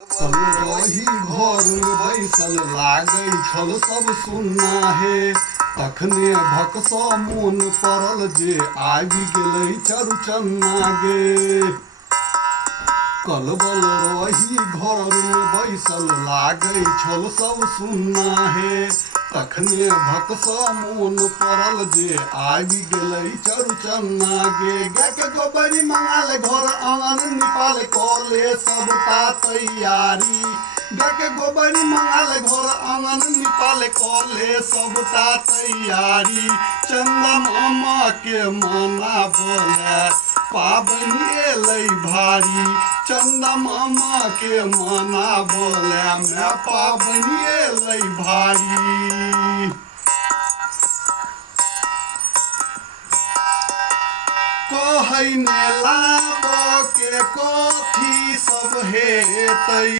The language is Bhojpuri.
सब रही घर में बैसल लागै छल सब सुनना हे। तखने भकस मोन पड़ल जे आबि गेलै चरुचन्ना गे। कलबल रही घर में बैसल लागै छल सब सुनना हे। तखने भकस मोन पड़ल जे आबि गेलै चरुचन्ना गे। गाय के गोबरी मंगाल घर आंगन निपाल कले सबटा तैयारी। गाय के गोबरी मंगाल घर आंगन निपाल कले सबटा तैयारी। चंदा मामा के माना बोले पाबनि एलै भारी। चंदा मामा के माना बोले मैं पाबनि एलै भारी। कहै ने लाबऽ के कथी सब हेतै।